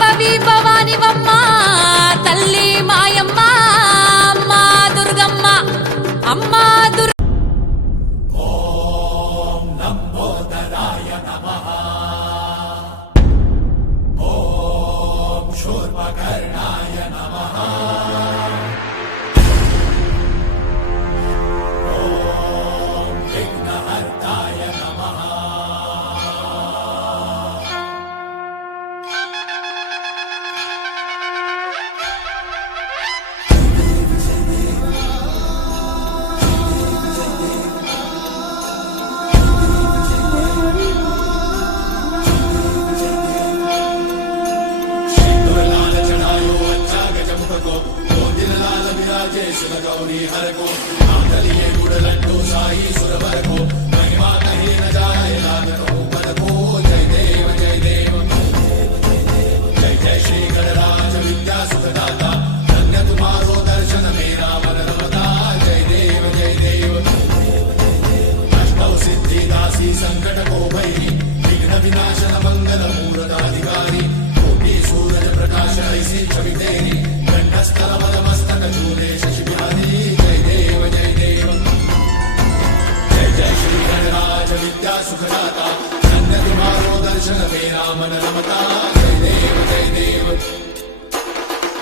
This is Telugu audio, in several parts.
శాంభవి భవానివమ్మ తల్లి మాయమ్మ అమ్మ దుర్గమ్మ అమ్మ దుర్గ ఓం లంబోదరాయ నమః ఓం శూర్పకర్ణాయ నమః ఓం విఘ్నహర్తాయ నమః शिव गौरी हर को मातलिये गुड़लड्डू साई सुरवर को महिमा कहीं न जाए लागत हो पद को जय देव जय देव जय जय श्री गणराज विद्या सुखदाता धन्य तुम्हारो दर्शन मेरा मन रमता जय देव जय देव अष्टौ सिद्धि दासी संकट को भैरी विघ्न विनाशन मंगल मूर्ताधिकारी कोटि सूरज प्रकाश ऐसी छवि तेरी कंठस्थल मस्तक झूले शशि बिहारी जय देव जय देव जय जय श्री गणराज विद्या सुखदाता धन्य तुम्हारो दर्शन मेरा मन रमता जय देव जय देव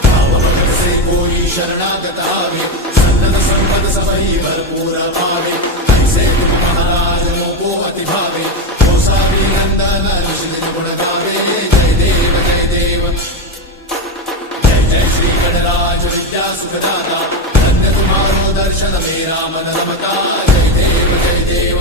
भाव भगत से कोई शरणागत आवे सन्नत संपद सबही भरपूर पावे ऐसे तुम महाराज लोको अति भावे गोसावी नंदन ऋषि गुण गावे जय देव जय देव जय श्री गणराज विद्या सुखदाता धन्य तुम्हारो दर्शन मेरा मन रमता जय देव जय देव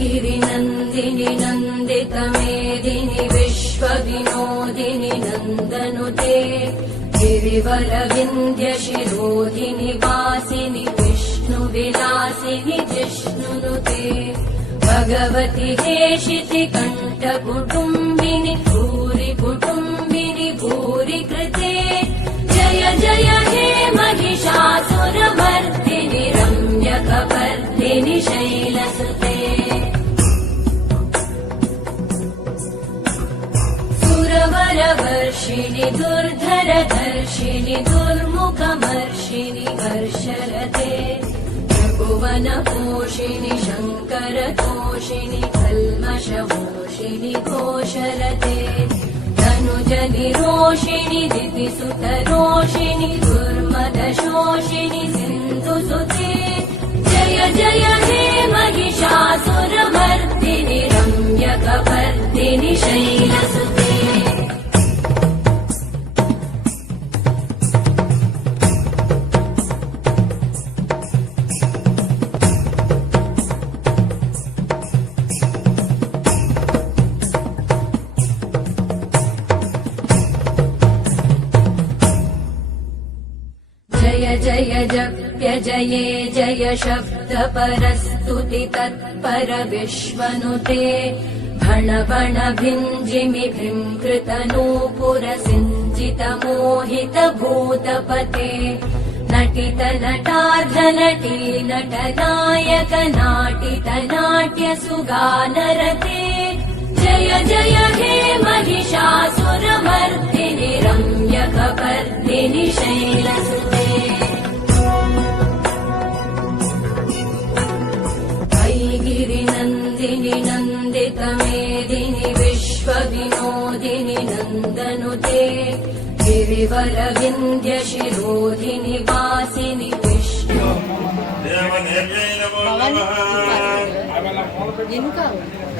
गिरिनन्दिनि नन्दितमेदिनि विश्वविनोदिनि नन्दनुते गिरिवरविन्द्यशिरोधिनि वासिनि विष्णुविलासिनि जिष्णुनुते भगवति हेशिति कण्ठकुटुम्बिनि भूरि कुटुम्बिनि भूरि कृते जय जय हे महिषासुरमर्दिनि रम्यकपर्दिनि शैलसुते सुरवरवर्षिणि दुर्धरधर्षिणि दुर्मुख वर्षरते त्रिभुवनपोषिणि शङ्करतोषिणि कल्मषमोषिणि घोषरते तनुजनिरोषिणि दितिसुतरोषिणि दुर्मदशोषिणि सिन्धुसुते जय जय हे महिषासुरमर्दिनि रम्यकपर्दिनि शैलसुते जय जय जप्य जये जय शब्द परस्तुति तत्पर विश्वनुते भण भण भिञ्जिमि भृङ्कृत नूपुर सिञ्चित मोहित भूतपते नटित नटार्ध नटी नटनायक नाटित नाट्य सुगानरते जय जय हे महिषासुरमर्दिनि रम्यकपर्दिनि शैलसुते गिरिनन्दिनि नन्दितमेदिनि विश्वविनोदिनि नन्दनुते गिरिवरविन्द्यशिरोधिनि वासिनि विष्णु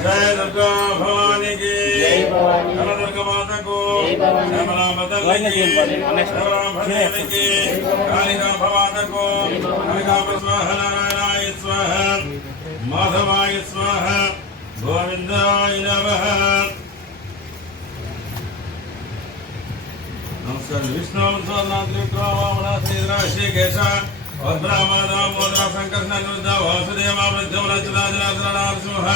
जय दुर्गा भवानी की जय दुर्गा माता को श्यामला बदल की श्यामला भद्र की कालिका भवाता को कालिका स्वाहा नारायणाय स्वाहा माधवाय स्वाहा गोविंदाय नमः। नमस्कार। विष्णु श्रीकेश और ब्रह्मा दामोदर शंकर वासुदेव नरसिंह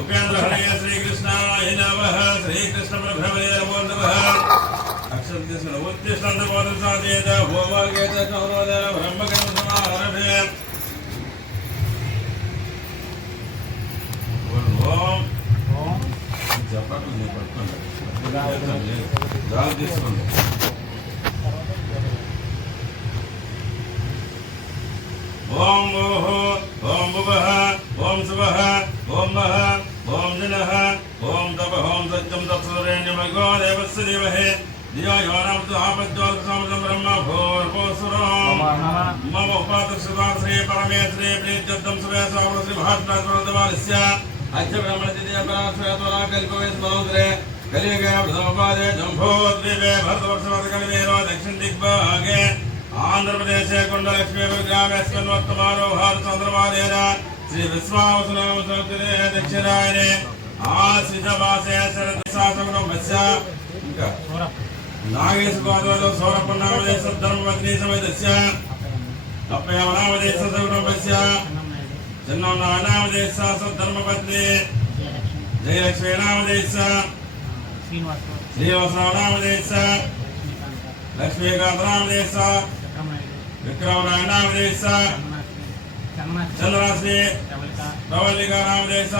उपेन्द्र हरे श्री कृष्णाय नमः। श्री कृष्ण प्रभवे नमो नमः। अक्षर उत्तिष्ठन्त बोधसादेत होमगेत चौरोदय ब्रह्मकर्म समारभे। ओम जपटु नहीं पड़ता गाल తీసుకోండి। ओम भूः ओम भुवः ओम सुवः ओम महः ओम जनः ओम तपः ओम सत्यं तत्सुरेण्यमर्गो देवस्य धीमहि धियो यो न प्रचोदयात् ब्रह्म भूर्भुवस्सुरः मम उपासकः श्री परमेश्वरी प्रीत्यर्थं सुवेशः श्री महात्मास्वरदमानस्य अद्य ब्रह्मणतिथिपराश्रयद्वारा कल्पवेशमनोदरे कलियुगे प्रथमपादे जम्बोद्वीपे भरतवर्षवर्षकलिमेरो दक्षिण दिग्भागे आंध्र प्रदेश कुंडलक्ष्मी ग्रामे स्वर्णोत्तमारो भारतचंद्रमादेन श्री विश्वावसुनामसंवत्सरे दक्षिणायने आश्रितमासे शरदशासनमस्य नागेश गोत्रो सौरपन्नामदेश धर्मपत्नी समेतस्य अप्पयमनामदेश सौरपस्य जन्मनामदेश धर्मपत्नी जयलक्ष्मी नामदेश श्रीवासनामदेश लक्ष्मीकांत नामदेश विक्रम नामदेश चंद्रश्री प्रवल्लिका नामदेश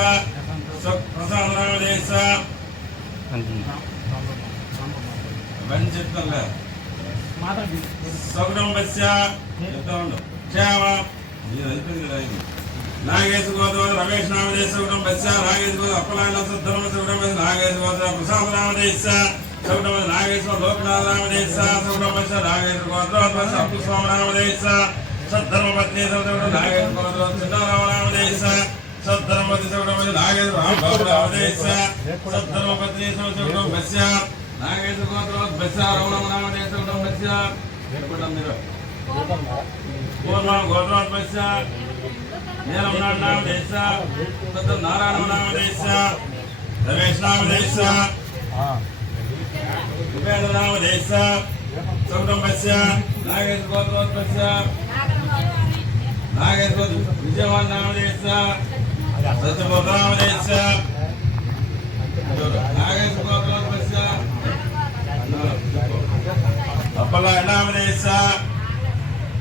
प्रसाद नामदेश सकुटुंबस्य श्याम नागेश गोत्र रमेश नामदेश कुटुंबस्य नागेश गोत्र अपलायन धर्म कुटुंबस्य नागेश गोत्र प्रसाद नामदेश सकुटुंब नागेश लोकनाथ नामदेश सकुटुंबस्य नागेश गोत्र अप्पुस्वामी नामदेश सद्धर्मपत्नी सकुटुंब नागेश गोत्र चिन्नाराम नामदेश सद्धर्मपत्नी सकुटुंबस्य नागेश रामबाबु नामदेश सद्धर्मपत्नी सकुटुंबस्य नागेश गोत्र रमण नामदेश कुटुंबस्य पूर्व गोत्रोत्पस्य नीलम नामदेश नारायण नामदेश रमेश नामदेश उपेन्द्र नामदेश सकुटुंबस्य नागेश गोत्रोत्पस्य नागेश विजयवान नामदेश सत्यबोध नामदेश नागेश गोत्रोत्पस्य अपलाय नामदेश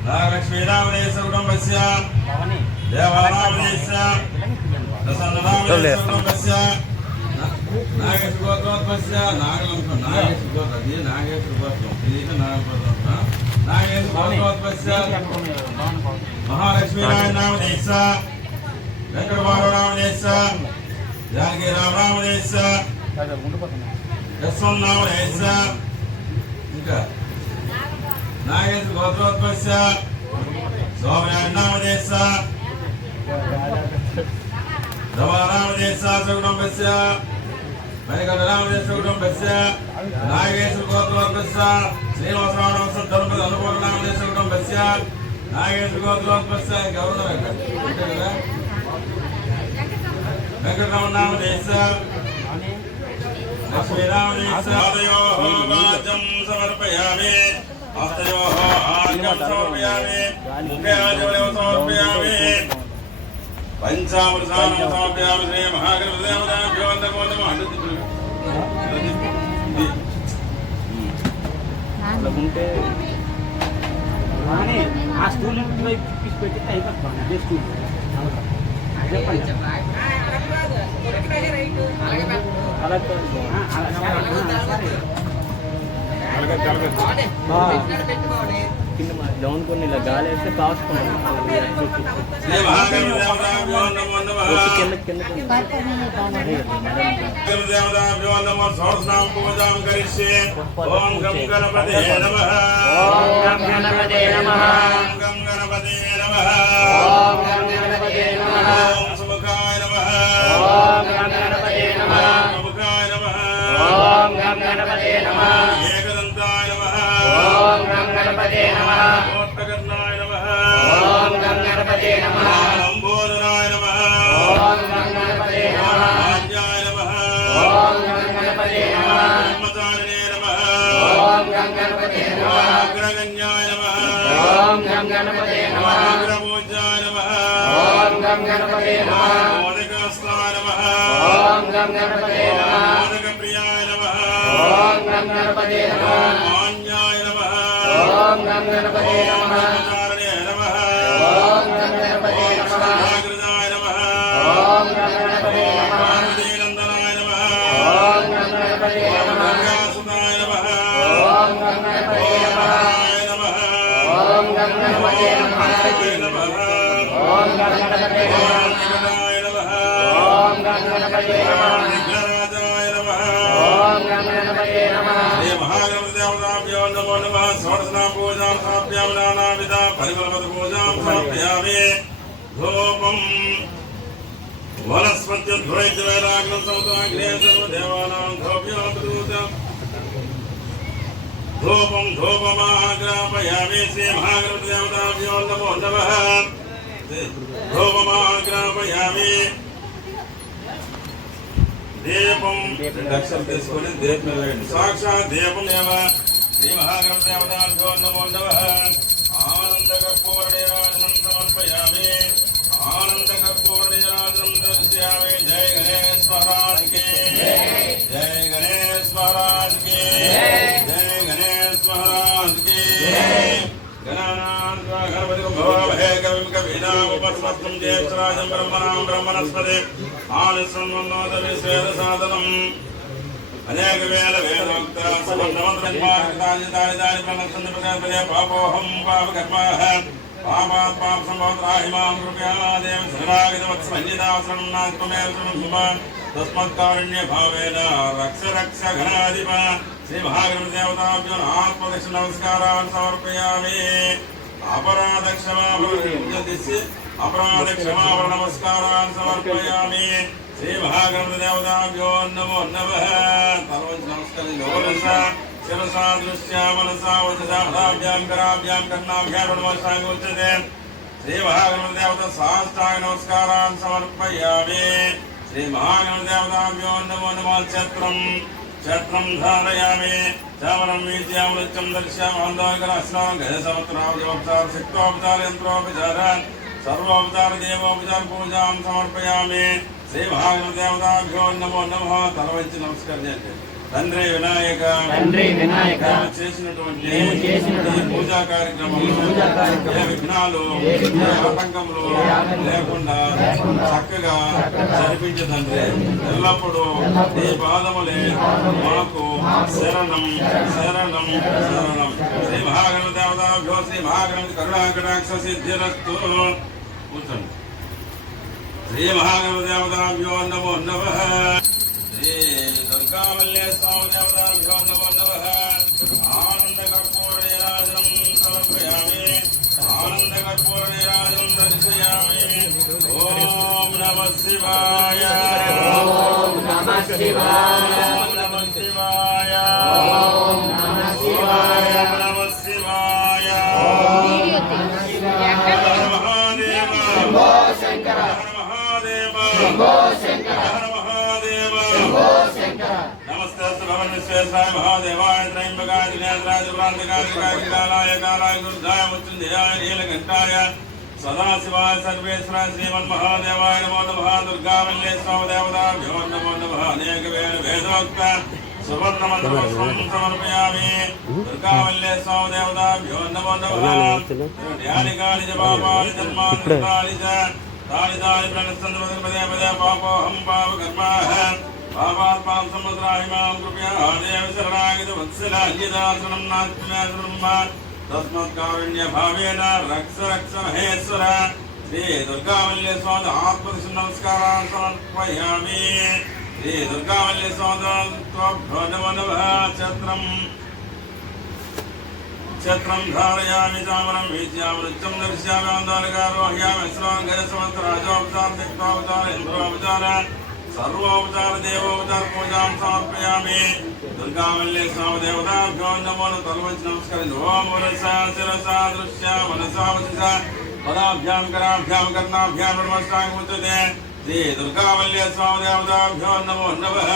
नागलक्ष्मी नामदेश कुटुंबस्य देवानामदेश प्रसन्न नामदेश कुटुंबस्य नागेश गोत्रोत्पस्य नागेश गोत्र नागेश गोत्र నాగేంద్ర గోత్రోద్భవస్య మహాలక్ష్మీనారాయణ నామదేశ వెంకటమాధవ నామదేశ జానకి రామ నామదేశ యశ్వం నామదేశ ఇంకా నాగేంద్ర గోత్రోద్భవస్య స్వామినారాయణ నామదేశ రమారామదేశ కుటుంబస్య మణికంఠ రామదేశ కుటుంబస్య నాగేశ్వర గోత్రోద్భవస్య శ్రీనివాసరామ ధర్మపద అనుపూర్ణ నామదేశ కుటుంబస్య నాగేశ్వర గోత్రోద్భవస్య గౌరవ వెంకటరమణ నామదేశ లక్ష్మీరామదేశ పాదయోః వాచం సమర్పయామి హస్తయోః ఆర్ఘ్యం సమర్పయామి ముఖే ఆచమనీయం సమర్పయామి పంచామృతానం సమర్పయామి శ్రీ మహాగణపతిదేవతాభ్యో నమో నమః. ఉంటే కానీ ఆ స్కూల్ వైపు తీసుకుపెట్టి అయిపోతుంది అదే స్కూల్ చెప్పండి డౌన్ కొన్ని ఇలా గాలి వేస్తే కాసుకుంటాం శ్రీ మహాగణపతిదేవతాభ్యో నమో నమః. దేవతాభ్యో నమః. సహస్రనామ పూజాం కరిష్యే. ఓం గం గణపతే నమః. ఓం గణపతే నమః. ఓం గం గణపతే నమః. ఓం గణపతే నమః. ఓం సుముఖాయ నమః. ఓం గణపతే నమః. సుముఖాయ నమః. ఓం గణపతే నమః. ఏకదంతాయ నమః. ఓం గణపతే నమః. కోట్టకర్ణాయ నమః. ఓం గణపతే నమః. లంబోదరాయ నమః. ఓం గణపతే నమః. ఆజ్ఞాయ నమః. ఓం గణపతే నమః. బ్రహ్మచారిణే నమః. ఓం గణపతే నమః. అగ్రగణ్యాయ నమః. ఓం గణపతే నమః. అగ్రపూజ్యాయ నమః. ఓం గణపతే నమః. మోదకస్థాయ నమః. ఓం గణపతే నమః. మోదకప్రియాయ నమః. ఓం గణపతే నమః. మాన్యాయ నమః. ఓం గణపతే నమః. బ్రహ్మచారిణే నమః. ఓం గణపతే నమః. జాగృతాయ నమః. ఓం గణపతే నమః. పార్వతీనందనాయ నమః. ఓం గణపతే నమః. దుర్గాసుతాయ నమః. ఓం గణపతే నమః. ఓంకారాయ నమః. ఓం గణపతే నమః. ఓంకారాయ నమః. ఓం గణపతే నమః. ఓంకారాయ నమః. ఓం గణపతే నమః. విఘ్నరాజాయ నమః. ఓం గణపతే నమః. శ్రీ మహాగణపతిదేవతాభ్యో నమో నమః. షోడశనామ పూజాం సమర్పయామి. నానావిధ పరిమళపద పూజాం సమర్పయామి. ధూపం వనస్పత్యుద్వైద్యవైరాగ్నం సముద్రాగ్నే సర్వదేవానాం ధూప్యోదూతం ధూపం ధూపమాగ్రాపయామి. శ్రీ మహాగణపతిదేవతాభ్యో నమో నమః. ధూపమాగ్రాపయామి. దీపం అక్షరం తీసుకొని దీపం వేయండి. సాక్షాత్ దీపం ఏవ. శ్రీ మహాగణపతిదేవతాభ్యో నమో నమః. ఆనందకర్పూరనీరాజనం సమర్పయామి. ఆనందకర్పూరనీరాజనం దర్శయామి. జయ గణేశ్ మహారాజ్ కి జయ గణేశ్ మహారాజ్ కి జయ గణేశ్ మహారాజ్ కి. గణానాం గణపతిం భవామహే కవిం కవీనాముపస్మస్తం జ్యేష్ఠరాజం బ్రహ్మణాం బ్రహ్మణస్పతే ఆనిసంవన్నోత విశ్వేద సాధనం. అనేక వేల వేదోక్త సమన్వతాని దాని ప్రణక్షంద ప్రజాపదే పాపోహం పాపకర్మాః పాపాత్ పాప సంభవత్రాహిమాం కృపయాదేవ శరణాగతవత్సన్యదాసనం నాత్మమేవ శరణం తస్మత్కారుణ్య భావేన రక్ష రక్ష ఘనాధిప. శ్రీ మహాగణపతిదేవతాభ్యో ఆత్మదక్ష నమస్కారాన్ సమర్పయామి. అపరాధ క్షమాపణ నమస్కారాన్ సమర్పయామి. శ్రీ మహాగణపతిదేవతాభ్యో నమో నమః. తలవంచి నమస్కరించ శిరసా దృశ్యా మనసా వచసా పదాభ్యాం కరాభ్యాం కర్ణాభ్యాం నమస్కారోచ్యతే. శ్రీ మహాగణపతిదేవత సాష్టాంగ నమస్కారాన్ సమర్పయామి. శ్రీ మహాగణపతిదేవతాభ్యో నమో నమః. ఛత్రం ఛత్రం ధారయామి. చామరం వీజ్యామృత్యం దర్శయామి. గజసమత్రావతార శక్తోపచార యంత్రోపచారాన్ సర్వోపచార దేవోపచార పూజాం సమర్పయామి. శ్రీ మహాగణపతిదేవతాభ్యో నమో నమః. తల వంచి నమస్కరించండి. తండ్రి వినాయక చేసినటువంటి ఈ పూజా కార్యక్రమంలో ఏ విఘ్నాలు ఏ ఆటంకములు లేకుండా చక్కగా జరిపించే తండ్రి. ఎల్లప్పుడూ ఈ పాదములే మాకు శరణం శరణం శరణం. శ్రీ మహాగణపతిదేవతాభ్యో దేవతాభ్యో శ్రీ మహాగణపతి కరుణాకటాక్ష సిద్ధిరస్తు. కూర్చోండి. శ్రీ మహాగణపతి దేవతాభ్యో నమో నమః. శ్రీ దుర్గామల్య స్వామి దేవతాభ్యో నమో నమః. ఆనంద కర్పూర నీరాజనం సమర్పయామి. ఆనంద కర్పూర నీరాజనం దర్శయామి. ఓం నమః శివాయ. ఓం నమః శివాయ. ఓం నమః శివాయ. ఓం నమః శివాయ. ఓం నమః శివాయ. ఓం నమః శివాయ. హర మహాదేవ. శంభో శంకర. హర మహాదేవ. శంభో శంకర. హర మహాదేవ. శంభో శంకర. నమస్తే భగవన్ విశ్వేశ్వరాయ మహాదేవాయ త్రయంబకాయ త్రినేత్రాయ త్రిపురాంతకాయ కాలాయ కాలాయ గురుదాయ మృత్యుంజయాయ నీలకంఠాయ సదాశివాయ సర్వేశ్వరాయ శ్రీమన్మహాదేవాయ నమో నమః. దుర్గామల్య స్వామి దేవతాభ్యో నమో నమః. అనేక వేదోక్త సువర్ణమంత్రం సమర్పయామి. దుర్గామల్య స్వామి దేవతాభ్యో నమో నమః. ధ్యానికాని చ పాపాని జన్మాని చ తాని తాని ప్రణశ్చంద్ర పదే పదే పాపోహం పాపకర్మాః పాపాత్మాం సముద్రాహిమాం కృపయా దేవ శరణాగత వత్సలాన్యదాసనం నాస్తి మే బ్రహ్మ తస్మత్కారుణ్య భావేన రక్ష రక్ష మహేశ్వర. శ్రీ దుర్గామల్య స్వామి ఆత్మదర్శన నమస్కారాన్ని సమర్పయామి. శ్రీ దుర్గామల్య స్వామి నమో నమః. ఛత్రం ధారయామి చామరం వీజ్యామి నృత్యం దర్శయామి అందాలకారోహ్యామి శ్రాన్ గజ సమస్త రాజోపచార శక్తోపచార ఇంద్రోపచార సర్వోపచార దేవోపచార పూజాం సమర్పయామి. దుర్గామల్య స్వామి దేవతాభ్యో నమో తలవంచి నమస్కరించి ఓం మనసా శిరసా దృశ్య మనసా వచసా పదాభ్యాం కరాభ్యాం కర్ణాభ్యాం నమస్కారముచ్యతే. శ్రీ దుర్గామల్య స్వామి దేవతాభ్యో నమో నమః.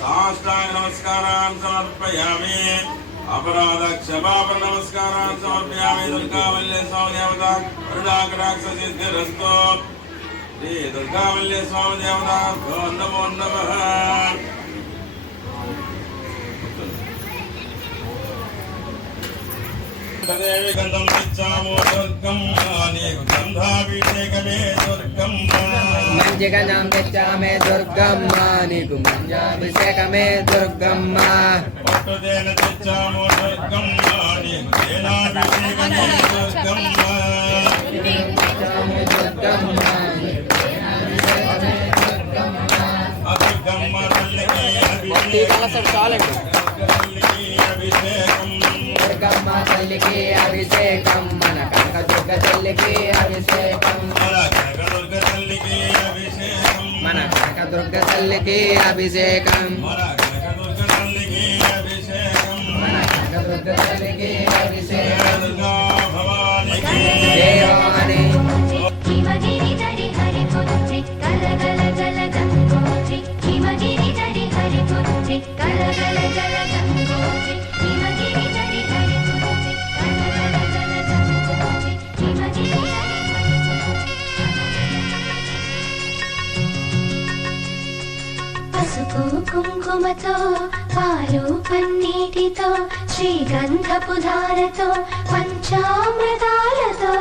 సాష్టాంగ నమస్కారాన్ని సమర్పయామి. అపరాధ క్షమాపణ నమస్కారాన్ని సమర్పయామి. దుర్గామల్య స్వామి దేవత కరుణాకటాక్ష సిద్ధిరస్తు. శ్రీ దుర్గామల్య స్వామి దేవతాభ్యో నమో నమః. దేవి గంధం తెచ్చాము దుర్గమ్మ నీకు గంధాభిషేకమే దుర్గమ్మ. మంచి గంధం తెచ్చామే దుర్గమ్మ నీకు మంజాభిషేకమే దుర్గమ్మ. పట్టుదేన తెచ్చాము దుర్గమ్మ నీకు తేనాభిషేకమే దుర్గమ్మ. దుర్గమ్మ తల్లికి అభిషేకం. దుర్గమ్మ తల్లికి అభిషేకం. మన కనకదుర్గ తల్లికి అభిషేకం. మన కనకదుర్గ తల్లికి అభిషేకం. మన కనకదుర్గ తల్లికి అభిషేకం. మన కనకదుర్గ తల్లికి అభిషేకం. మన కనకదుర్గ తల్లికి అభిషేకం. దుర్గా భవానికి దేవాని హిమగిరిధరి హరిపుత్రి కలగల జల గంగోత్రి. హిమగిరిధరి హరిపుత్రి కలగల జల గంగోత్రి. హిమగిరిధరి హరిపుత్రి కలగల జల గంగోత్రి. హిమగిరిధరి పసుపు కుంకుమతో పాలు పన్నీటితో శ్రీగంధపు ధారతో పంచామృతాలతో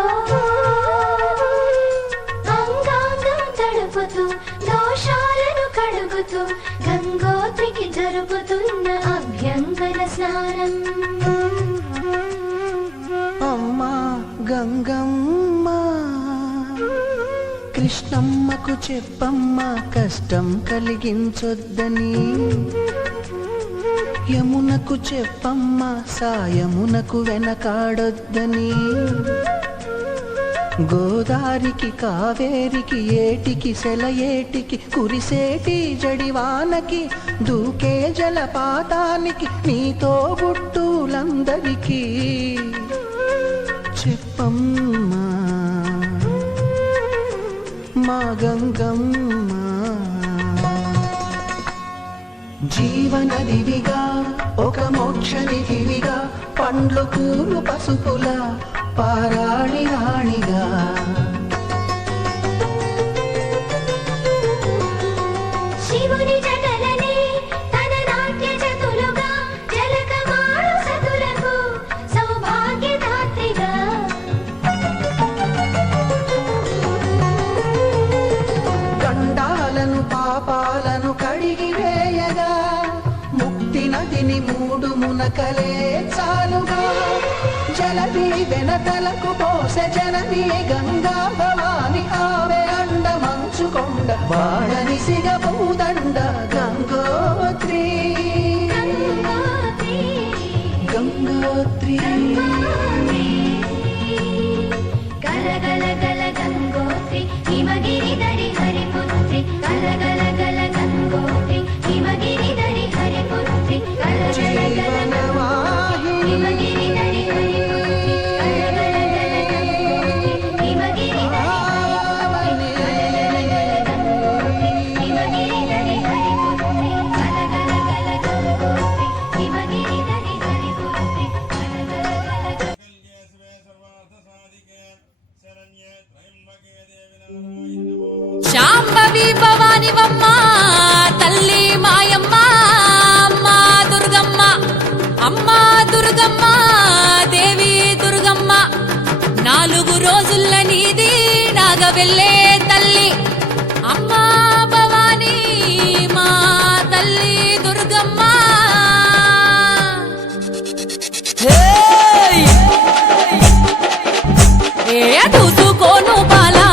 అంగాంగం తడుపుతూ దోషాలను కడుగుతూ గంగోత్రికి జరుపుతున్న అభ్యంగన స్నానం. అమ్మా గంగమ్మ కృష్ణమ్మకు చెప్పమ్మ కష్టం కలిగించొద్దని. యమునకు చెప్పమ్మ సాయమునకు వెనకాడొద్దని. గోదారికి కావేరికి ఏటికి సెలయేటికి కురిసేటి జడివానకి దూకే జలపాతానికి నీతో బుట్టులందరికీ చెప్పమ్మా మా గంగమ్మ. జీవనదివిగా ఒక మోక్షనిధివిగా పండ్లు పూలు పసుపుల పారాణి రాణిగా శివుని జటలనే తన నాట్య చతులుగా జలకమాడు సతులకు సౌభాగ్యదాత్రిగా గండాలను పాపాలను కడిగి వేయగా ముక్తి నదిని మూడు మునకలే చాలుగా చంచలది వెనతలకు పోసె జనని గంగా భవాని ఆమె అండ మంచుకొండ వాడని సిగపూదండ గంగోత్రి గంగోత్రి గలగల గల గంగోత్రి హిమగిరిధరి హరిపుత్రి గలగల గల గంగోత్రి హిమగిరిధరి హరిపుత్రి గలగల గల జీవనవాహిని హిమగిరిధరి హరిపుత్రి గలగల గల గంగోత్రి హిమగిరిధరి హరిపుత్రి గలగల గల గంగోత్రి హిమగిరిధరి హరిపుత్రి గలగల గల గంగోత్రి హిమగిరిధరి హరిపుత్రి గలగల గల శాంభవి భవానివమ్మ తల్లి మాయమ్మ అమ్మ దుర్గమ్మ అమ్మ దుర్గమ్మ దేవి దుర్గమ్మ 4 రోజుల నీది నాగవెల్లే తల్లి అమ్మ భవాని మా తల్లి దుర్గమ్మ దూసుకోను బాలా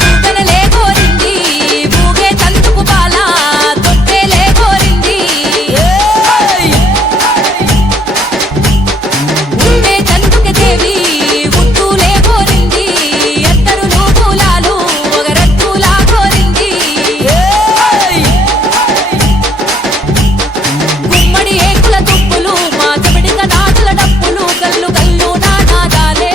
దూకనలే కోరింది ఊగే తందుకు బాలా తొట్టెలే కోరింది ఉండే తందుకు దేవి ఉట్టులే కోరింది ఎత్తరులు పూలాలు ఒకరత్తులా కోరింది గుమ్మడి ఏకుల తుప్పులు మా చెబడిక నాటుల డప్పులు కల్లు కల్లు నానాదాలే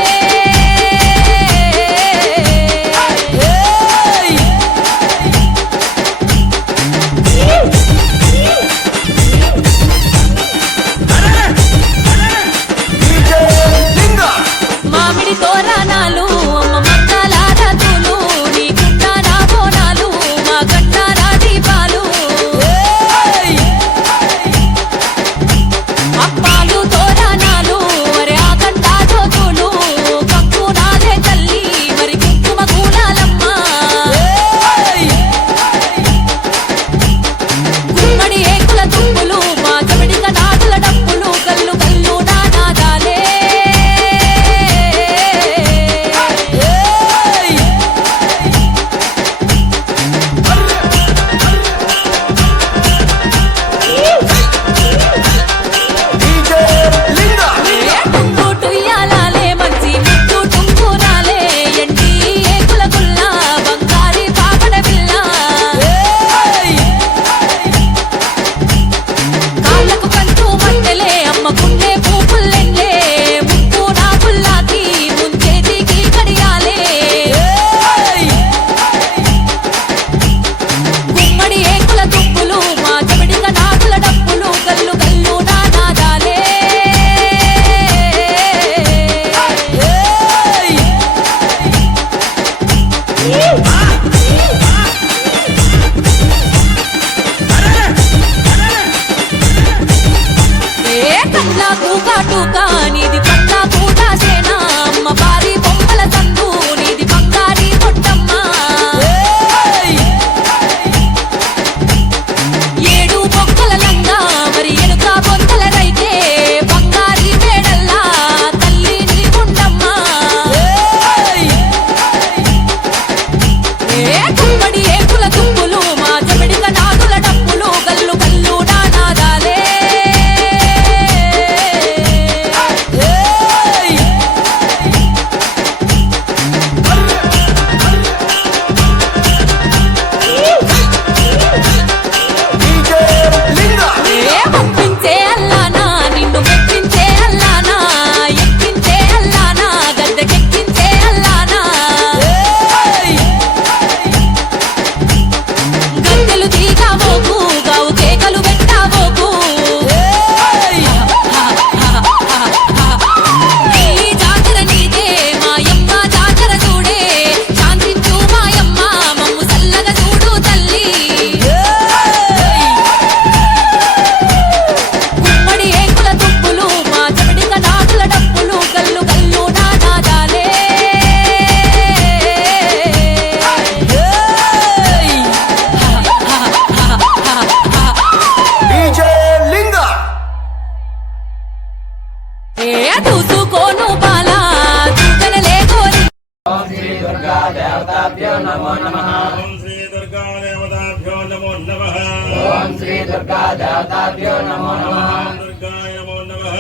దేవతాభ్యో నమో నమః ఓం శ్రీ దుర్గా దేవతాభ్యో నమో నమః ఓం శ్రీ దుర్గా దేవతాభ్యో నమో నమః దుర్గాయ నమో నమః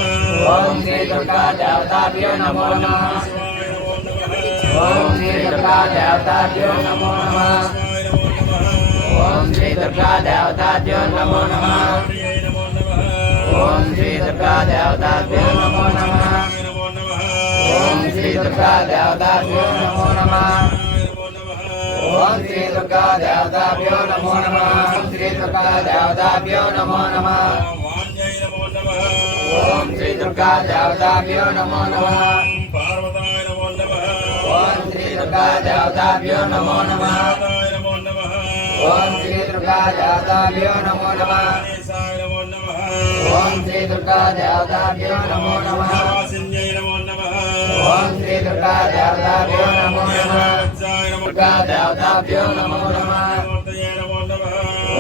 ఓం శ్రీ దుర్గా దేవతాభ్యో నమో నమః శివాయ నమో నమః ఓం శ్రీ దుర్గా దేవతాభ్యో నమో నమః శివాయ నమో నమః ఓం శ్రీ దుర్గా దేవతాభ్యో నమో నమః ప్రియాయ నమో నమః ఓం శ్రీ దుర్గా దేవతాభ్యో నమో నమః నమో నమః ఓం శ్రీ దుర్గా దేవతాభ్యో నమో నమః నమో నమః ఓం శ్రీ దుర్గా దేవతాభ్యో నమో నమః ఓం శ్రీ దుర్గా దేవతాభ్యో నమో నమః వాణ్యై నమో నమః ఓం శ్రీ దుర్గా దేవతాభ్యో నమో నమః పార్వతాయ నమో నమః ఓం శ్రీ దుర్గా దేవతాభ్యో నమో నమః నారాయణ నమో నమః ఓం శ్రీ దుర్గా దేవతాభ్యో నమో నమః గణేశాయ నమో నమః ఓం శ్రీ దుర్గా దేవతాభ్యో నమో నమః వాసిన్యై నమో నమః ఓం శ్రీ దుర్గా దేవతాభ్యో నమో నమః వత్సాయ నమో దుర్గా దేవతాభ్యో నమో నమః మూర్తయే నమో నమః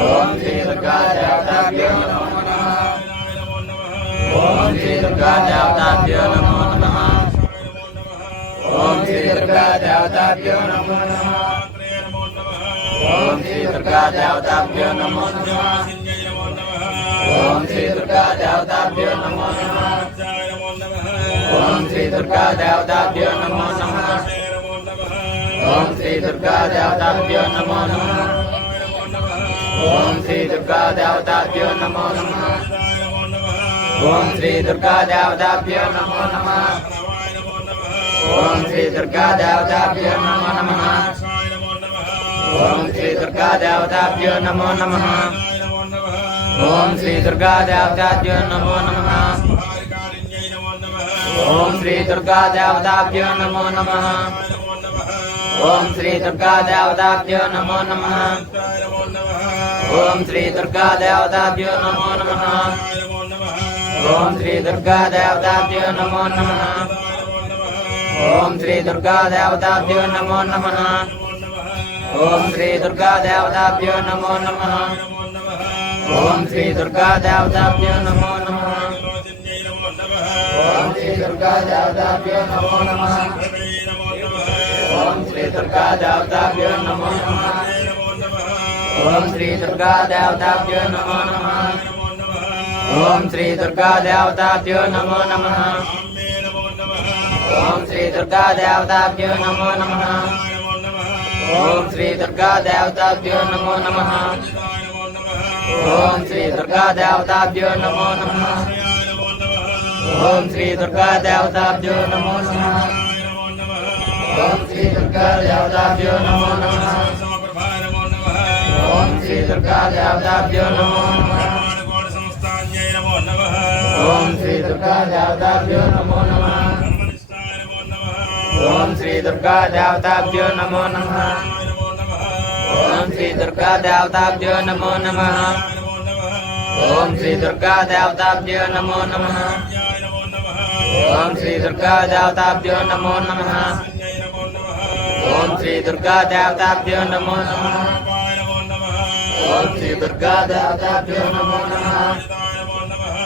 ఓం శ్రీ దుర్గా దేవతాభ్యో నమో నమః నారాయణ నమో నమః ఓం శ్రీ దుర్గా దేవతాభ్యో నమో నమః ఓం శ్రీ దుర్గా దేవతాభ్యో నమో నమః త్రయ నమో నమః ఓం శ్రీ దుర్గా దేవతాభ్యో నమో నమః వాసిన్యై నమో నమః ఓం శ్రీ దుర్గా దేవతాభ్యో నమో నమః వత్సాయ నమో నమః ఓం శ్రీ దుర్గా దేవతాభ్యో నమో నమః శ్రేయ నమో నమః ఓం శ్రీ దుర్గా దేవతాభ్యో నమో నమః నమో నమః ఓం శ్రీ దుర్గా దేవతాభ్యో నమో నమః వత్సాయ నమో నమః ఓం శ్రీ దుర్గా దేవతాభ్యో నమో నమః నవాయ నమో నమః ఓం శ్రీ దుర్గా దేవతాభ్యో నమో నమః సాయ నమో నమః ఓం శ్రీ దుర్గా దేవతాభ్యో నమో నమః నారాయణ నమో నమః ఓం శ్రీ దుర్గా దేవతాభ్యో నమో నమః సంహారికారిణ్యై నమో నమః ఓం శ్రీ దుర్గా దేవతాభ్యో నమో నమః నమో నమః ఓం శ్రీ దుర్గా దేవతాభ్యో నమో నమః వత్సాయ నమో నమః ఓం శ్రీ దుర్గా దేవతాభ్యో నమో నమః నమో నమః ఓం శ్రీ దుర్గా దేవతాభ్యో నమో నమః నమో నమః ఓం శ్రీ దుర్గా దేవతాభ్యో నమో నమః నమో నమః ఓం శ్రీ దుర్గా దేవతాభ్యో నమో నమః నమో నమః ఓం శ్రీ దుర్గా దేవతాభ్యో నమో నమః లోచన్యై నమో నమః ఓం శ్రీ దుర్గా దేవతాభ్యో నమో నమః భవై నమో నమః ఓం శ్రీ దుర్గా దేవతాభ్యో నమో నమః నమో నమః ఓం శ్రీ దుర్గా దేవతాభ్యో నమో నమః నమో నమః ఓం శ్రీ దుర్గా దేవతాభ్యో నమో నమః అమ్మే నమో నమః ఓం శ్రీ దుర్గా దేవతాభ్యో నమో నమః నమో నమః ఓం శ్రీ దుర్గా దేవతాభ్యో నమో నమః నమో నమః ఓం శ్రీ దుర్గా దేవతాభ్యో నమో నమః నమో నమః ఓం శ్రీ దుర్గా దేవతాభ్యో నమో నమః నమో నమః ఓం శ్రీ దుర్గా దేవతాభ్యో నమో నమః సమప్రభాయ నమో నమః ఓం శ్రీ దుర్గా దేవతాభ్యో నమో నమః బ్రహ్మాండకోటి సంస్థాన్యై నమో నమః ఓం శ్రీ దుర్గా దేవతాభ్యో నమో నమః ధర్మనిష్టాయ నమో నమః ఓం శ్రీ దుర్గా దేవతాభ్యో నమో నమః నమో నమః ఓం శ్రీ దుర్గా దేవతాభ్యో నమో నమః నమో నమః ఓం శ్రీ దుర్గా దేవతాభ్యో నమో నమః నమో నమః ఓం శ్రీ దుర్గా దేవతాభ్యో నమో నమః నమో నమః ఓం శ్రీ దుర్గా దేవతాభ్యో నమో నమః నమో నమః ఓం శ్రీ దుర్గా దేవతాభ్యో నమో నమః నమో నమః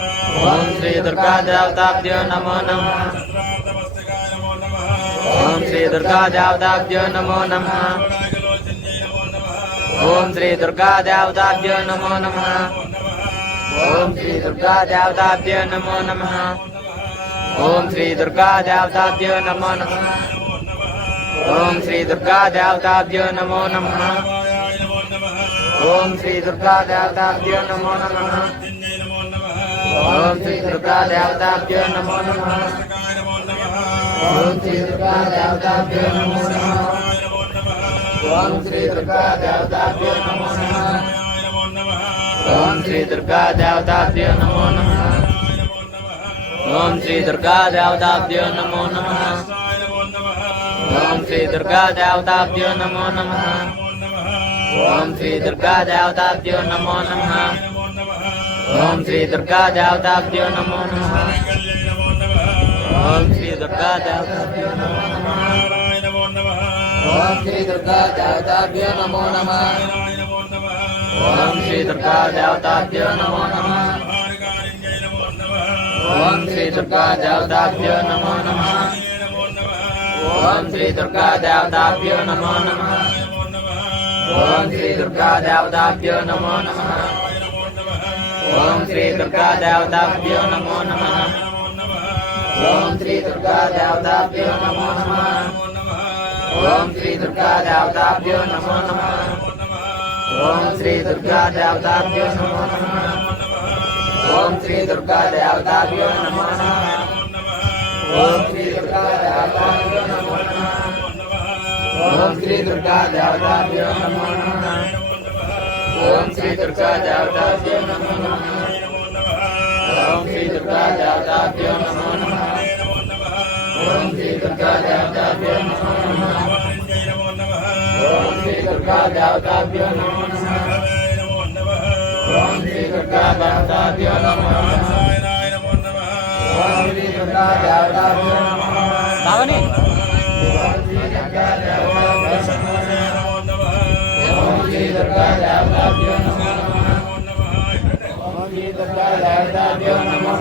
ఓం శ్రీ దుర్గా దేవతాభ్యో నమో నమః చంద్రార్ధమస్తకాయ నమో నమః ఓం శ్రీ దుర్గా దేవతాభ్యో నమో నమః రాగలోచన్యై నమో నమః ఓం శ్రీ దుర్గా దేవతాభ్యో నమో నమః ఓం శ్రీ దుర్గా దేవతాభ్యో నమో నమః ఓం శ్రీ దుర్గా దేవతాభ్యో నమో నమః ఓం శ్రీ దుర్గా దేవతాభ్యో నమో నమః నమో నమః ఓం శ్రీ దుర్గా దేవతాభ్యో నమో నమః దిన్యై నమో నమః ఓం శ్రీ దుర్గా దేవతాభ్యో నమో నమః నమో నమః ఓం శ్రీ దుర్గా దేవతాభ్యో నమో నమః నమో నమః ఓం శ్రీ దుర్గా దేవతాభ్యో నమో నమః నమో నమః ఓం శ్రీ దుర్గా దేవతాభ్యో నమో నమః నమో నమః ఓం శ్రీ దుర్గా దేవతాభ్యో నమో నమః నమో నమః ఓం శ్రీ దుర్గా దేవతాభ్యో నమో నమః ఓం శ్రీ దుర్గా దేవతాభ్యో నమో నమః నమో నమః ఓం శ్రీ దుర్గా దేవతాభ్యో నమో నమః నమో నమః ఓం శ్రీ దుర్గా దేవతాభ్యో నమో నమః నారాయణ నమో నమః ఓం శ్రీ దుర్గా దేవతాభ్యో నమో నమః నమో నమః ఓం శ్రీ దుర్గా దేవతాభ్యో నమో నమః సంహారకారిణ్యై నమో నమః ఓం శ్రీ దుర్గా దేవతాభ్యో నమో నమః నమో నమః ఓం ఓం శ్రీ దుర్గా దేవతాభ్యో నమో నమః ఓం శ్రీ దుర్గా దేవతాభ్యో నమో నమః ఓం శ్రీ దుర్గా దేవతాభ్యో నమో నమః ఓం శ్రీ దుర్గా దేవతాభ్యో నమో నమః ఓం శ్రీ దుర్గా దేవతాభ్యో నమో నమః ఓం శ్రీ దుర్గా దేవతాభ్యో నమో నమః ఓం శ్రీ దుర్గా దేవతాభ్యో నమో నమః ఓం శ్రీ దుర్గా దేవతాభ్యో నమో నమః ఓం శ్రీ దుర్గా దేవతాభ్యో నమో నమః ఓం శ్రీ దుర్గా దేవతాభ్యో నమో నమః ఓం శ్రీ దుర్గా దేవతాభ్యో నమో నమః ఓం శ్రీ దుర్గా దేవతాభ్యో నమో నమః ఓం శ్రీ దుర్గా దేవతాభ్యో నమో నమః ఓం శ్రీ దుర్గా దేవతాభ్యో నమో నమః ఓం శ్రీ దుర్గా దేవతాభ్యో నమో నమః బావని ఓం శ్రీ దుర్గా దేవతాభ్యో నమో నమః ఓం శ్రీ దుర్గా దేవతాభ్యో నమో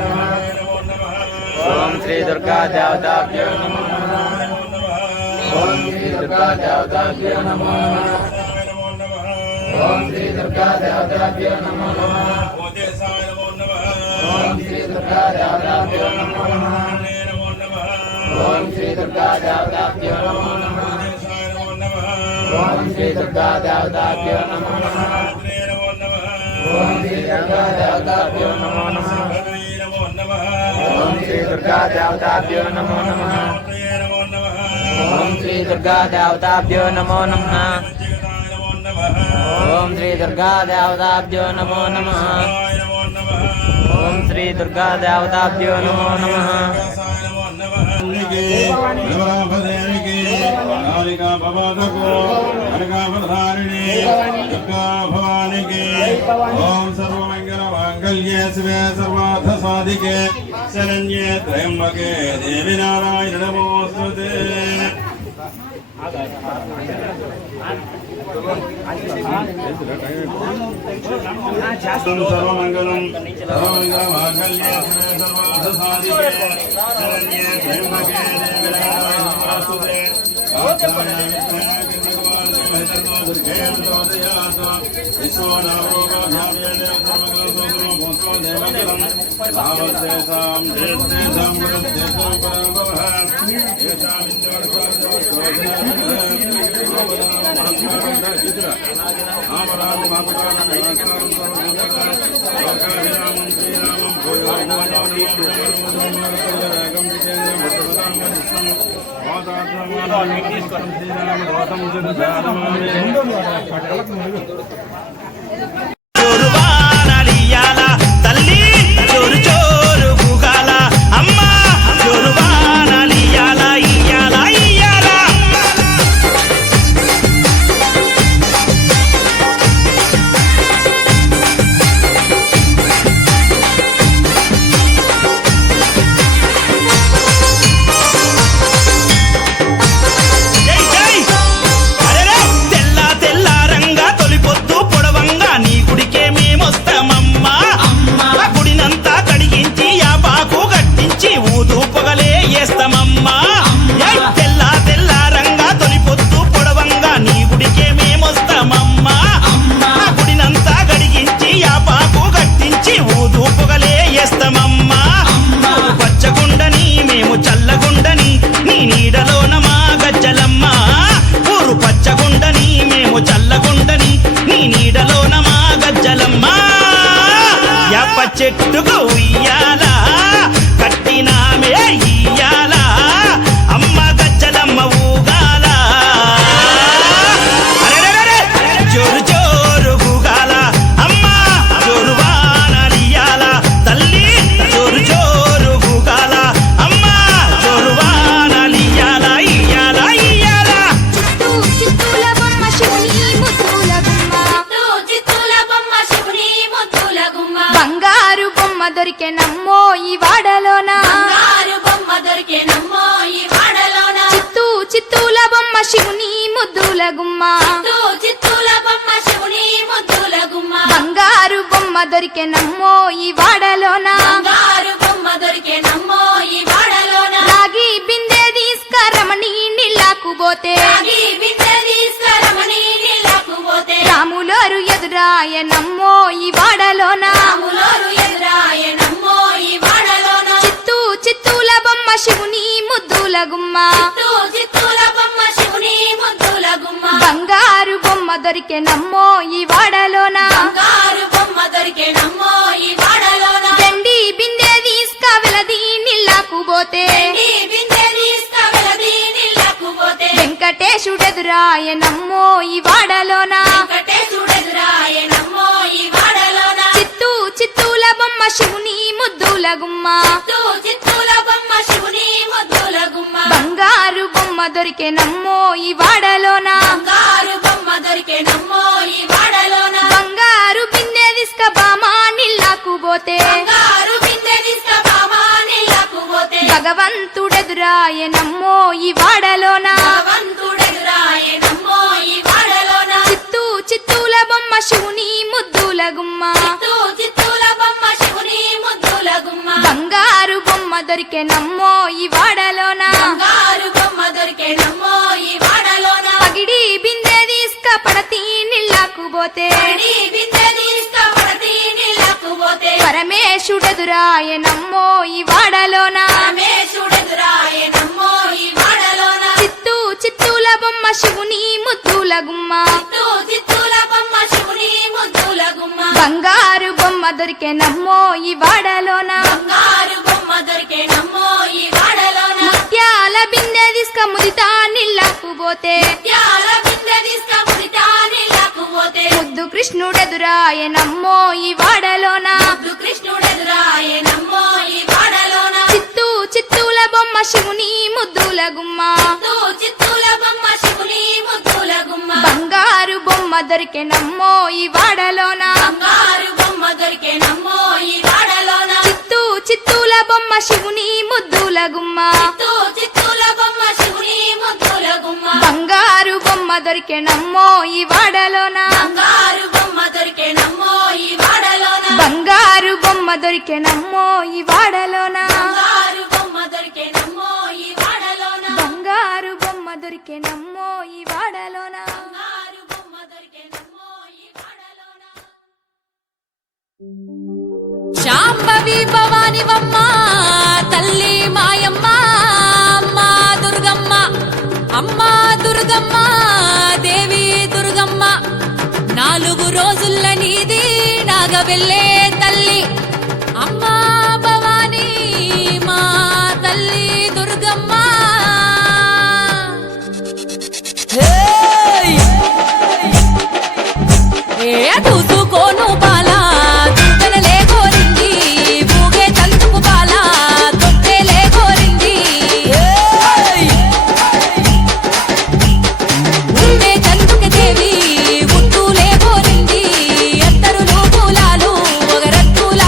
నమః ఓం శ్రీ దుర్గా దేవతాభ్యో నమో నమః ఓం శ్రీ దుర్గా దేవతాభ్యో నమో నమః ఓం శ్రీ దుర్గా దేవతాభ్యో నమో నమః ఓం శ్రీ దుర్గా దేవతాభ్యో నమో నమః ఓం శ్రీ దుర్గా దేవతాభ్యో నమో నమః ఓం శ్రీ దుర్గా దేవతాభ్యో నమో నమః ఓం శ్రీ దుర్గా దేవతాభ్యో నమో నమః ఓం శ్రీ దుర్గా దేవతాభ్యో నమో నమః ఓం శ్రీ దుర్గా దేవతాభ్యో నమో నమః ఓం శ్రీ దుర్గా దేవతాభ్యో నమో నమః ఓం శ్రీ దుర్గా దేవతాభ్యో నమో నమః ఓం సర్వమంగళ మాంగళ్యే శివే సర్వార్థ సాధికే శరణ్యే త్రయంబకే దేవి నారాయణ నమోస్తుతే సర్వమంగళం సర్వమంగళ మాంగళ్యే శివే సర్వార్థ సాధికే శరణ్యే త్రయంబకే దేవి నారాయణ నమోస్తుతే జోరువానలియాల తల్లి జోరు జోరు గుగాల అమ్మ జోరువానలియాల ఇయాల ఇయాల జై జై అరెరే తెల్ల తెల్ల రంగా తొలిపొద్దు పొడవంగా నీ గుడికే మేమొస్తామమ్మా ఆ గుడినంతా కడిగించి ఆ బాకు కట్టించి ఊదు పొగలే వేస్తామమ్మా ఏయ్ తెల్ల తెల్ల రంగా తొలిపొద్దు పొడవంగా నీ గుడికే మేమొస్తామమ్మా ఆ గుడినంతా కడిగించి ఆ బాకు కట్టించి ఊదు పొగలే వేస్తామమ్మా పచ్చగుండని మేము చల్లగుండని నీ నీడలోన మా గజ్జలమ్మ ఊరు పచ్చగుండని మేము చల్లగుండని నీ నీడలోన మా గజ్జలమ్మ యాప చెట్టుకు ఉయ్యాల కట్టినామే ఇయ్యాల అమ్మ గజ్జలమ్మ ఊగాల అరెరెరెరె! జోరు జోరు గూగాల అమ్మ జోరు వానలియాల తల్లి జోరు జోరు గూగాల అమ్మ జోరు వానలియాల ఇయ్యాల ఇయ్యాల చిత్తూల బొమ్మ శివుని ముద్దుల గుమ్మ చిత్తూల బొమ్మ శివుని ముద్దుల గుమ్మ బంగారు బొమ్మ దొరికే నమ్మో ఈ వాడలోన బంగారు బొమ్మ దొరికే నమ్మో ఈ వాడలోన చిత్తూల బొమ్మ శివుని ముద్దుల గుమ్మ చిత్తూల బొమ్మ శివుని ముద్దుల గుమ్మ బంగారు బొమ్మ దొరికే నమ్మో ఈ వాడలోన బంగారు బొమ్మ దొరికే నమ్మో ఈ వాడలోన రాగి బిందె తీసుకరమణి నీళ్ళ నీళ్ళకు పోతే రాగి బిందె తీసుకురమని నీళ్ళకు పోతే రాములోరు ఎదురాయనమ్మో ఈ వాడలోన రాములోరు ఎదురాయనమ్మో ఈ వాడలోన చిత్తూల బొమ్మ శివుని ముద్దుల గుమ్మ చిత్తూల బొమ్మ శివుని ముద్దుల గుమ్మ బంగారు బొమ్మ దొరికెనమ్మో ఈ వాడలోన బంగారు బొమ్మ దొరికెనమ్మో ఈ వాడలోన వెండి బిందె తీసుకవెలది నీళ్ళకు పోతే ఈ బిందె తీసుకువెలది నీళ్ళకు పోతే వెంకటేశుడెదురాయనమ్మో ఈ వాడలోన వెంకటేశుడెదురాయనమ్మో ఈ వాడలోన చిత్తూల బొమ్మ శివుని ముద్దుల గుమ్మ చిత్తూల బొమ్మ శివుని ముద్దుల గుమ్మ బంగారు బొమ్మ దొరికెనమ్మో ఈ వాడలోన బంగారు బొమ్మ దొరికెనమ్మో ఈ వాడలోన బంగారు బిందె తీసుక బామా నీళ్ళకు పోతే బంగారు బిందె తీసుకుపోమా నీళ్ళకు పోతే భగవంతుడెదురాయనమ్మో ఈ వాడలోన భగవంతుడెదురాయనమ్మో ఈ వాడలోన చిత్తూల బొమ్మ శివుని ముద్దుల గుమ్మ చిత్తూల బొమ్మ శివుని ముద్దుల గుమ్మ బంగారు బొమ్మ దొరికెనమ్మో ఈ వాడలోన బంగారు బొమ్మ దొరికెనమ్మో ఈ వాడలోన పగిడి బిందె తీసుక పడతి నీళ్ళకు పోతే పడి బిందె తీసుకుపడతి నీళ్ళకు పోతే పరమేశుడెదురాయనమ్మో ఈ వాడలోన రమేశుడెదురాయనమ్మో ఈ వాడలోన చిత్తూల బొమ్మ శివుని ముద్దుల గుమ్మ చిత్తూల బొమ్మ శివుని ముద్దుల గుమ్మ బంగారు బొమ్మ దొరికెనమ్మో ఈ వాడలోన బంగారు బొమ్మ దొరికెనమ్మో ఈ వాడలోన ముత్యాల బిందె తీసుక ముదితా నీళ్ళకు పోతే త్యాల బిందె తీసుకుపడితా నీళ్ళకు పోతే ముద్దు కృష్ణుడెదురాయనమ్మో ఈ వాడలోన కృష్ణుడెదురాయనమ్మో ఈ వాడలోన చిత్తూల బొమ్మ శివుని ముద్దుల గుమ్మ చిత్తూల బొమ్మ శివుని ముద్దుల గుమ్మ బంగారు బొమ్మ దొరికెనమ్మో ఈ వాడలోన బంగారు బొమ్మ దొరికెనమ్మో ఈ వాడలోన చిత్తూల బొమ్మ శివుని ముద్దుల గుమ్మ చిత్తూల బొమ్మ శివుని ముద్దుల గుమ్మ బంగారు బొమ్మ దొరికెనమ్మో ఈ వాడలోన బంగారు బొమ్మ దొరికెనమ్మో ఈ వాడలోన బంగారు బొమ్మ దొరికెనమ్మో ఈ వాడలోన బంగారు బొమ్మ దొరికెనమ్మో ఈ వాడలోన బంగారు బొమ్మ దొరికెనమ్మో ఈ వాడలోన బంగారు బొమ్మ దొరికెనమ్మో ఈ వాడలోన శాంభవి భవానివమ్మ తల్లి మాయమ్మ అమ్మ దుర్గమ్మ అమ్మ దుర్గమ్మ దేవి దుర్గమ్మ 4 రోజుల నీది నాగవెల్లే తల్లి అమ్మ భవాని మా తల్లి దుర్గమ్మ చూసుకోను బాలా దుర్గనలే కోరింది ఊగే తందుకు బాలా తొట్టెలే కోరింది ఉండే తందుకు దేవి ఉట్టులే కోరింది ఎత్తరులు పూలాలు ఒక రత్తులా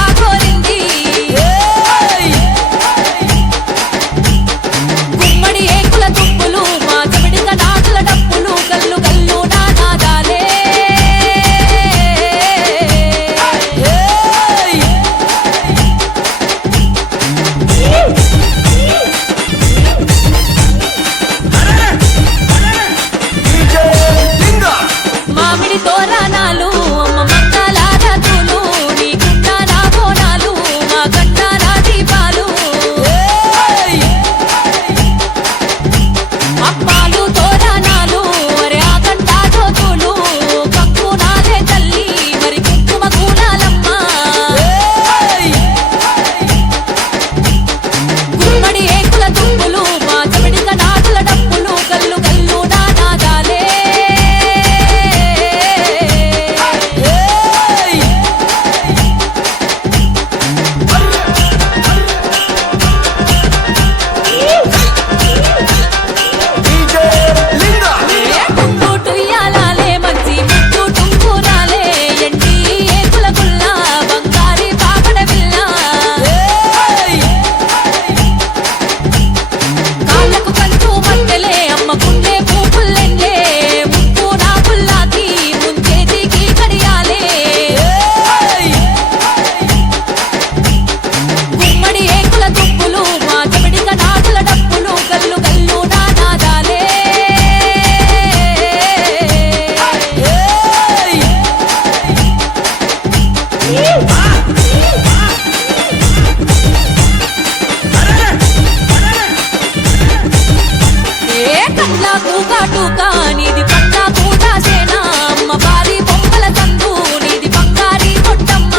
పండ్ల కూకాటూక నీది పండ్ల కూట సేనా అమ్మ బారి బొమ్మల సందు నీది బంగారి కొట్టమ్మ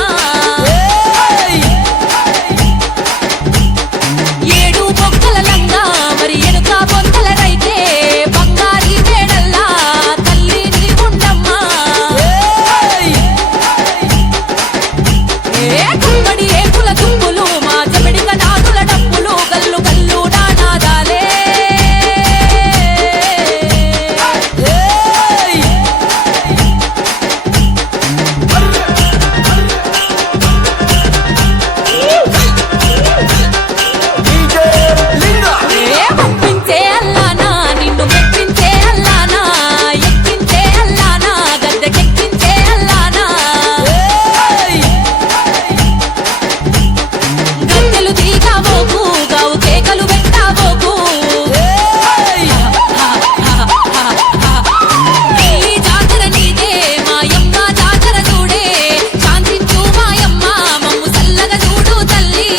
ఏడు బొక్కల లంగా మరి ఎనుక బొంతల రైతే బంగారి మేడల్లా తల్లి నీ ఉండమ్మా కుమ్మడి ఏకుల దుప్పులు మా చెమిడిక నాదుల డప్పులు గల్లు గల్లు నానాదాలే ఒప్పించే అల్లానా నిన్ను మెప్పించే అల్లానా ఎక్కించే అల్లానా గద్దెకెక్కించే అల్లానా గద్దెలు దిగావోకు గావు కేకలు పెట్టావోకు ఈ జాతర నీదే మాయమ్మ జాతర చూడే శాంతించు మాయమ్మ మమ్ము చల్లగా చూడు తల్లి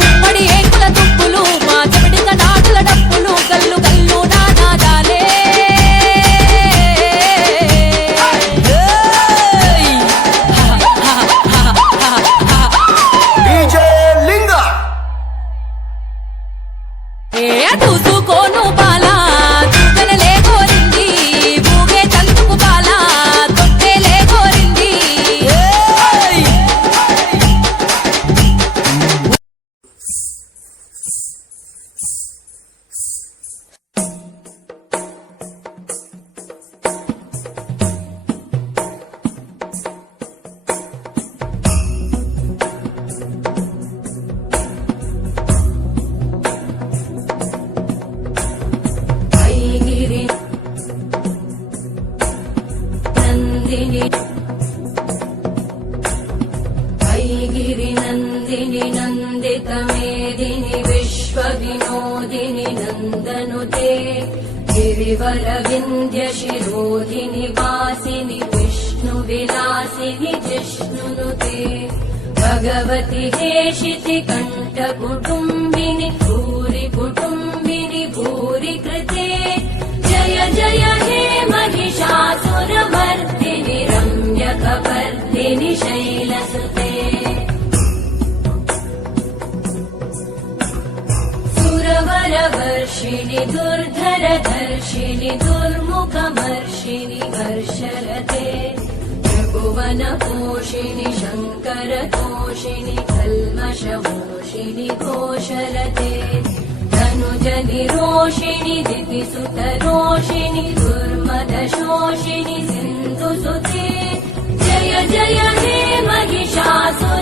కుమ్మడి ఏకుల దుప్పులు మా చెమిడిక నాటుల డప్పులు గల్లు గల్లు నానాదాలే చూసుకోను బాలా చూగనలే కోరింది ఊగే తందుకు బాలా తొట్టెలే కోరింది ఐగిరి నందిని ఐగిరి నందిని నందిత మేదిని విశ్వ వినోదిని నందనుతే గిరివర వింధ్య శిరోధిని వాసిని విష్ణు విలాసిని జిష్ణునుతే భగవతి హేషితి కంఠ కుటుంబిని భూరి కుటుంబిని భూరి కృతే జయ జయ హే महिषासुरमर्दिनि रम्यकपर्दिनि शैलसुते सुरवरवर्षिणि दुर्धरधर्षिणि दुर्मुखमर्षिणि वर्षरते त्रिभुवनपोषिणि शङ्करतोषिणि कल्मषमोषिणि घोषरते धनुजनिरोषिणि दितिसुतरोषिणि दुर्मदशोषिणि सिन्धुसुते जय जय हे महिषासुरमर्दिनि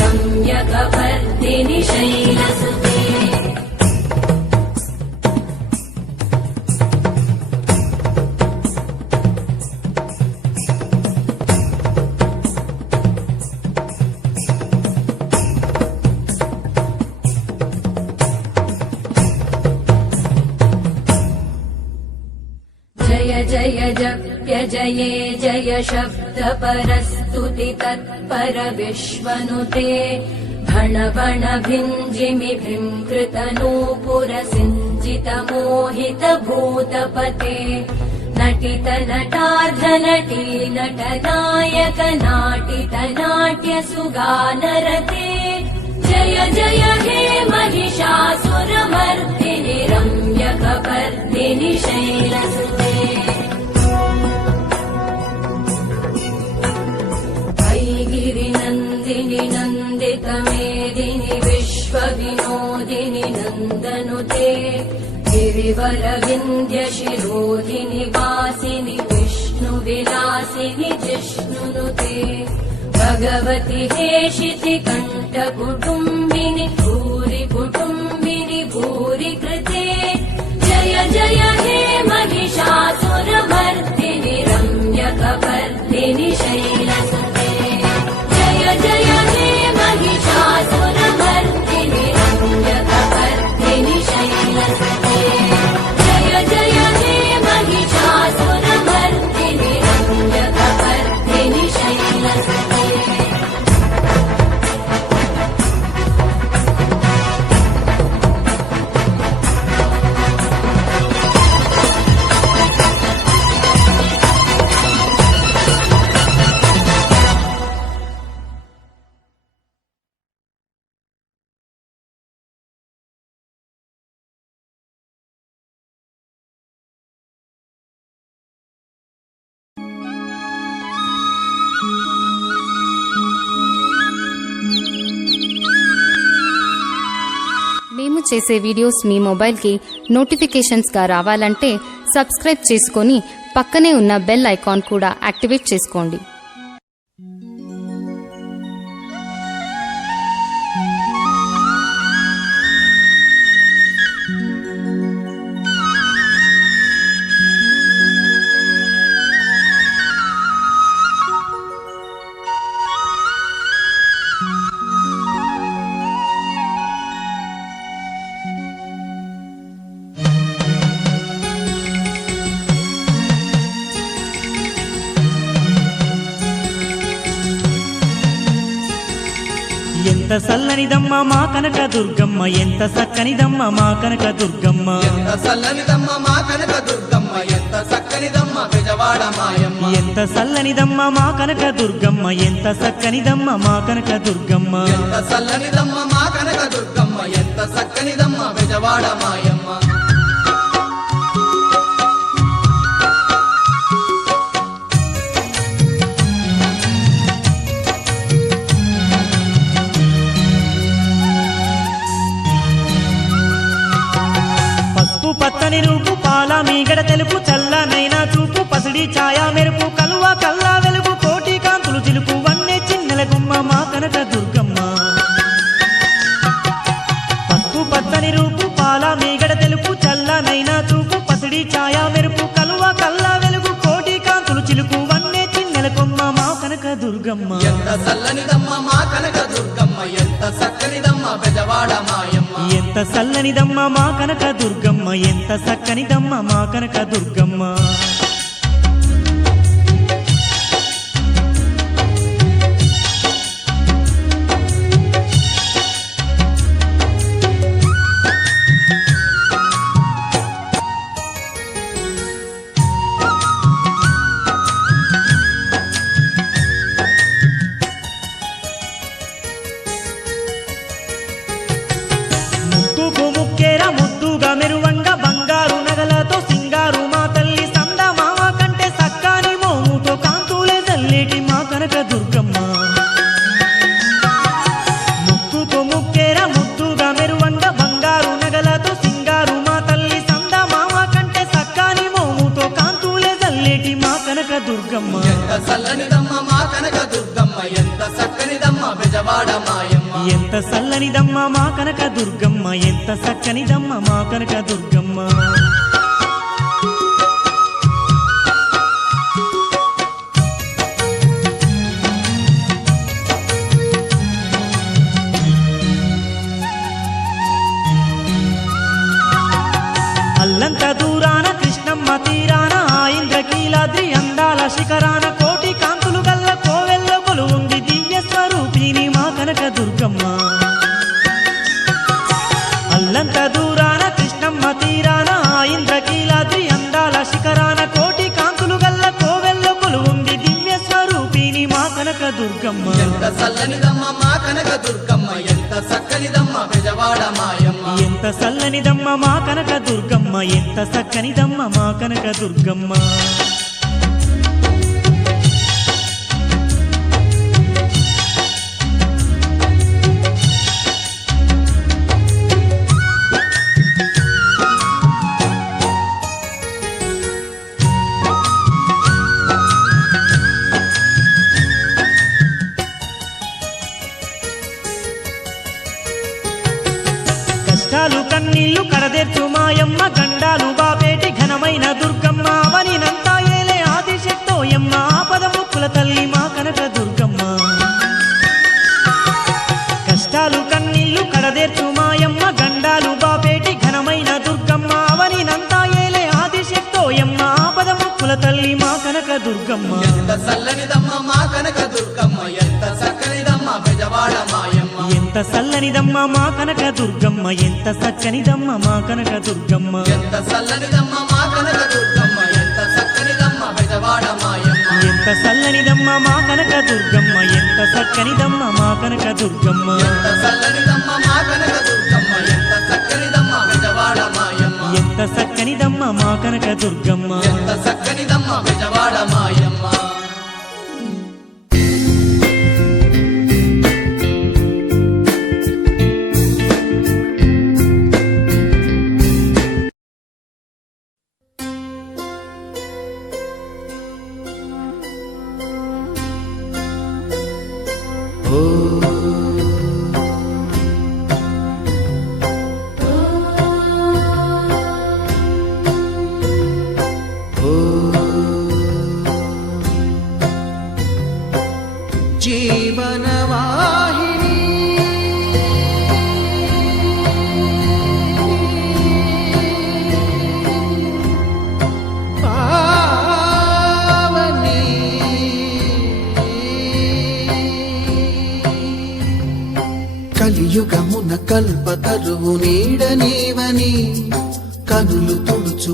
रम्यकपर्दिनि शैलसुते जय जय जप्य जये जय शब्द परस्तुति तत्पर विश्वनुते भण भण भिञ्जिमि भृङ्कृत नूपुर सिञ्जित मोहित भूतपते नटित नटार्ध नटी नट नायक नाटित नाट्य सुगानरते जय जय हे महिषासुरमर्दिनि रम्यकपर्दिनि शैलसुते ऐगिरि नन्दिनि नन्दित मेदिनि विश्व विनोदिनि नन्दनुते गिरिवर विन्ध्य शिरोधिनि वासिनि विष्णु विलासिनि जिष्णुनुते भगवति हेषिति कंठ कुटुम्बिनि भूरि कुटुम्बिनि भूरि कृते जय जय हे महिषासुरमर्दिनि रम्यकपर्दिनि शैलसुते जय जय हे महिषासुरमर्दिनि रम्यकपर्दिनि शैलसुते जय जय हे महिषासुरमर्दिनि रम्यकपर्दिनि शैलसुते అప్లోడ్ చేసే వీడియోస్ మీ మొబైల్కి నోటిఫికేషన్స్గా రావాలంటే సబ్స్క్రైబ్ చేసుకొని పక్కనే ఉన్న బెల్ ఐకాన్ కూడా యాక్టివేట్ చేసుకోండి. ఎంత సల్లనిదమ్మ మా కనక దుర్గమ్మ, ఎంత సక్కనిదమ్మ మా కనక దుర్గమ్మ, ఎంత సల్లనిదమ్మ మా కనక దుర్గమ్మ, ఎంత చక్కనిదమ్మ బెజవాడ మాయమ్మ. ఎంత సల్లనిదమ్మ మా కనక దుర్గమ్మ, ఎంత సక్కనిదమ్మ మా కనక దుర్గమ్మ, ఎంత సల్లనిదమ్మ మా కనక దుర్గమ్మ, ఎంత చక్కనిదమ్మ బెజవాడ మాయమ్మ. పచ్చని రూపు పాల మీగడ తెలుపు చల్లనైనా చూపు పసిడి ఛాయా మెరుపు కలువ కల్లా వెలుగు కోటి కాంతులు చిలుపు వన్నె చిన్నెల గుమ్మ మా కనక దుర్గమ్మ. పసుపు పచ్చని రూపు పాల మీగడ తెలుపు చల్లనైనా చూపు పసిడి ఛాయా మెరుపు కలువ కల్లా వెలుగు కోటి కాంతులు చిలుపు వన్నె చిన్నెల గుమ్మ మా కనక దుర్గమ్మ. ఎంత సల్లనిదమ్మ మా కనక దుర్గమ్మ, ఎంత చక్కనిదమ్మ బెజవాడ మాయమ్మ. ఎంత సల్లనిదమ్మ మా కనక దుర్గమ్మ, ఎంత సక్కనిదమ్మ మా కనక దుర్గమ్మ. ముక్కుకు ముక్కేర ముద్దుగా మెరువంగా బంగారు నగలతో సింగారు మా తల్లి సంద మామ కంటే సక్కాని మోముతో కాంతులే తల్లేటి మా కనక దుర్గమ్మ. ముక్కుకు ముక్కేర ముద్దుగా మెరువంగా బంగారు నగలతో సింగారు మా తల్లి సంద మామ కంటే సక్కాని మోముతో కాంతులే తల్లేటి మా కనక దుర్గమ్మ. ఎంత సల్లనిదమ్మ మా కనక దుర్గమ్మ, ఎంత చక్కనిదమ్మ బెజవాడ మాయమ్మ. ఎంత సల్లనిదమ్మ మా కనక దుర్గమ్మ, ఎంత సక్కనిదమ్మ మా కనక దుర్గమ్మ. అల్లంత దూరాన కృష్ణమ్మ తీరాన ఆ ఇంద్రకీలాద్రి అందాల శిఖరాన కోటి కాంతులు గల్ల కోవెల్లో కొలువుంది దివ్య స్వరూపిణి మా కనక దుర్గమ్మ. అల్లంత దూరాన కృష్ణమ్మ తీరాన ఆ ఇంద్రకీలాద్రి అందాల శిఖరాన కోటి కాంతులు గల్ల కోవెల్లో కొలువుంది దివ్య స్వరూపిణి మా కనక దుర్గమ్మ. ఎంత సల్లనిదమ్మ మా కనక దుర్గమ్మ, ఎంత చక్కనిదమ్మ బెజవాడ మాయమ్మ. ఎంత సల్లనిదమ్మ మా కనక దుర్గమ్మ, ఎంత సక్కనిదమ్మ మా కనక దుర్గమ్మ. కష్టాలు కన్నీళ్లు కడదెర్చు మాయమ్మ, గండాలు బాపేటి ఘనమైన దుర్గమ్మ. అవనినంతా ఏలే ఆదిశక్తోయమ్మ, ఆపద ముక్కుల తల్లి మా కనక దుర్గమ్మ. కష్టాలు కన్నీళ్లు కడదెర్చు మాయమ్మ, గండాలు బాపేటి ఘనమైన దుర్గమ్మ. అవనినంతా ఏలే ఆదిశక్తోయమ్మ, ఆపద ముక్కుల తల్లి మా కనక దుర్గమ్మ. ఎంత సల్లనిదమ్మ మా కనక దుర్గమ్మ, ఎంత చక్కనిదమ్మ బెజవాడ మాయమ్మ. ఎంత సల్లనిదమ్మ మా కనక దుర్గమ్మ, ఎంత సక్కనిదమ్మ మా కనక దుర్గమ్మ. ఎంత సల్లనిదమ్మ మా కనక దుర్గమ్మ, ఎంత చక్కనిదమ్మ బెజవాడ మాయమ్మ. ఎంత సల్లనిదమ్మ మా కనక దుర్గమ్మ, ఎంత సక్కనిదమ్మ మా కనక దుర్గమ్మ. ఎంత సల్లనిదమ్మ మా కనక దుర్గమ్మ, ఎంత చక్కనిదమ్మ బెజవాడ మాయమ్మ. ఎంత సక్కనిదమ్మ మా కనక దుర్గమ్మ. ఎంత చక్కనిదమ్మ బెజవాడ మాయమ్మ. కలియుగమున కల్పతరువు నీడనేవని కనులు తుడుచు